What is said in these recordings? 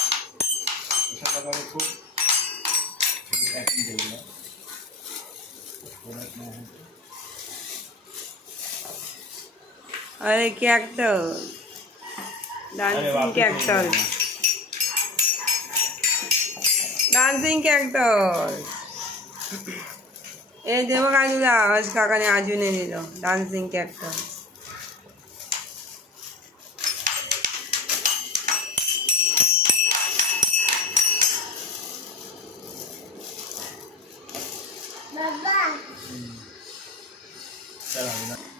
अशा प्रकारे खूप पॅकिंग केलेलं आहे कोणाच नाही अरे कॅक्टर अरे डान्सिंग बापरे, कॅक्टर डान्सिंग कॅक्टर ए ते बघ आजूला हर्ष काकाने आजूने दिलं डान्सिंग कॅक्टर चला ना.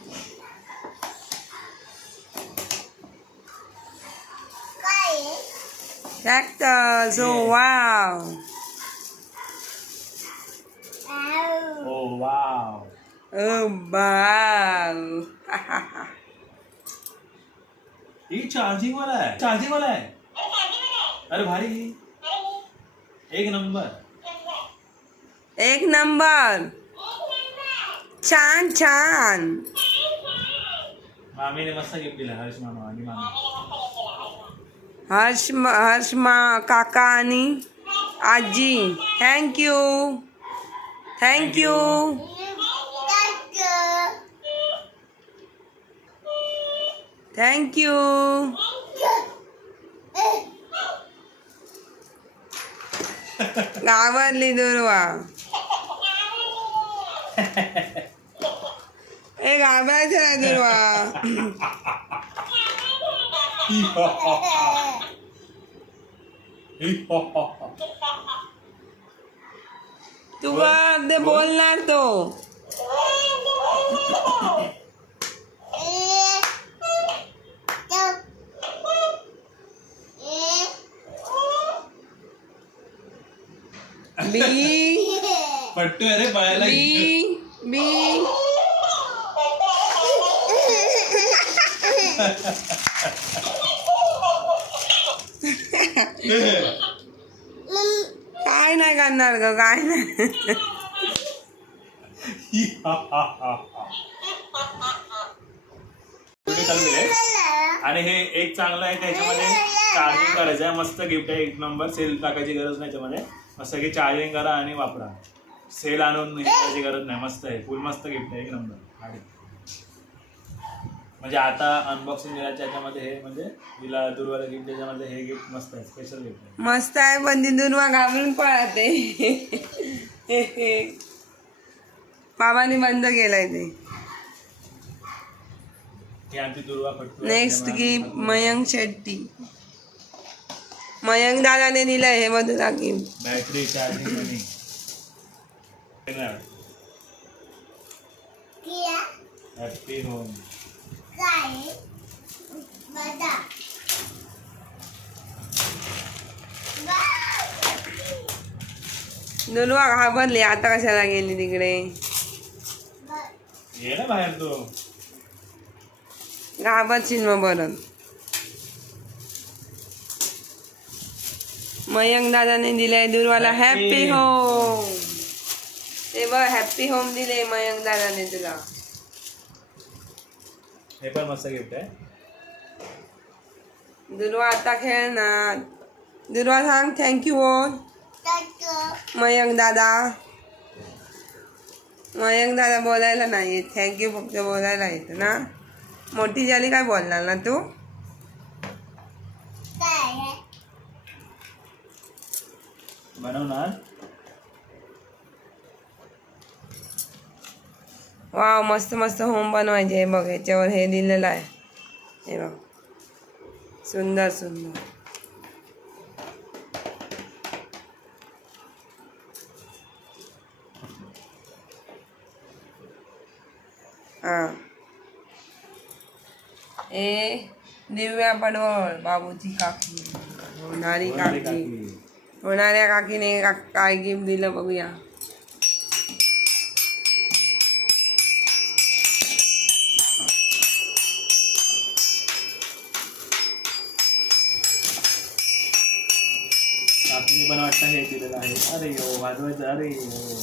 Character so wow oh wow oh wow ही चार्जिंग वाला आहे चार्जिंग वाला आहे अरे भारी एक नंबर एक नंबर छान छान. मामीने मस्त गिफ्ट दिला हर्ष मामा आणि मामी. हर्ष हर्ष मा काका आणि आजी. थँक्यू थँक्यू थँक्यू घाबरली दुर्वा. ए घाबरायचं ना दुर्वा तू ते बोलणार तो बी पट्टू अरे पायाला बी बी काय नाही करणार ग काय नाही. चालू आणि हे एक चांगलं आहे त्याच्यामध्ये चार्जिंग करायचं आहे. मस्त गिफ्ट आहे एक नंबर सेल टाकायची गरज नाही त्याच्यामध्ये. मस्त की चार्जिंग करा आणि वापरा. सेल आणून हे करायची गरज नाही. मस्त आहे. फुल मस्त गिफ्ट आहे. एक नंबर म्हणजे आता अनबॉक्सिंग करायच्या याच्यामध्ये हे म्हणजे तिला दुर्वाला गिफ्ट त्याच्यामध्ये हे गिफ्ट मस्त आहे स्पेशल गिफ्ट आहे. मस्त आहे पण ती दुर्वा घाबरून पळते. बाबांनी बंद केलंय ते. ही आमची दुर्वा. Next gift Mayank Shetty. Mayank दादाने दिलंय हे Madhura gift battery charging happy home Durva घाबरली आता कशाला गेली तिकडे? ये ना बाहेर तू. घाबरशील मग परत मयंक दादाने दिलंय दुर्वाला हॅपी Happy. होम ते बघ हॅपी होम दिले मयंक दादाने तुला. हे पण मस्त गिफ्ट आहे. दुर्वा आता खेळणार. दुर्वा सांग थँक्यू बोल मयंक दादा. मयंक दादा बोलायला नाही थँक्यू फक्त बोलायला येतं ना. मोठी झाली काय बोलणार ना तू? बनवणार? वाव मस्त मस्त होम बनवायचे हे बघ ह्याच्यावर हे दिलेलं आहे. हे बघ. सुंदर सुंदर. हां. ए दिव्या पडवळ बाबूची काकी. होणारी काकी. होणाऱ्या काकीने काय गिफ्ट दिलं बघूया. पण वाटतं हे दिलेलं आहे. अरे हो वाजवायचं. अरे हो.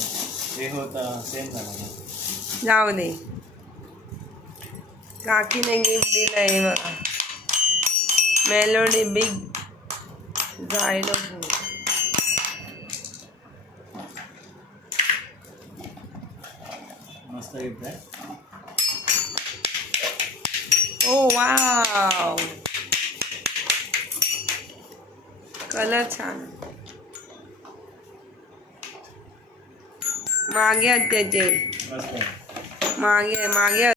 हे होतं. सेम झालं. जाऊ दे. काकीने गिफ्ट दिलंय बघा. मेलोडी बिग झायलोफोन मस्त गिफ्ट आहे. ओ वाव कलर छान. आहे. मागे आहेत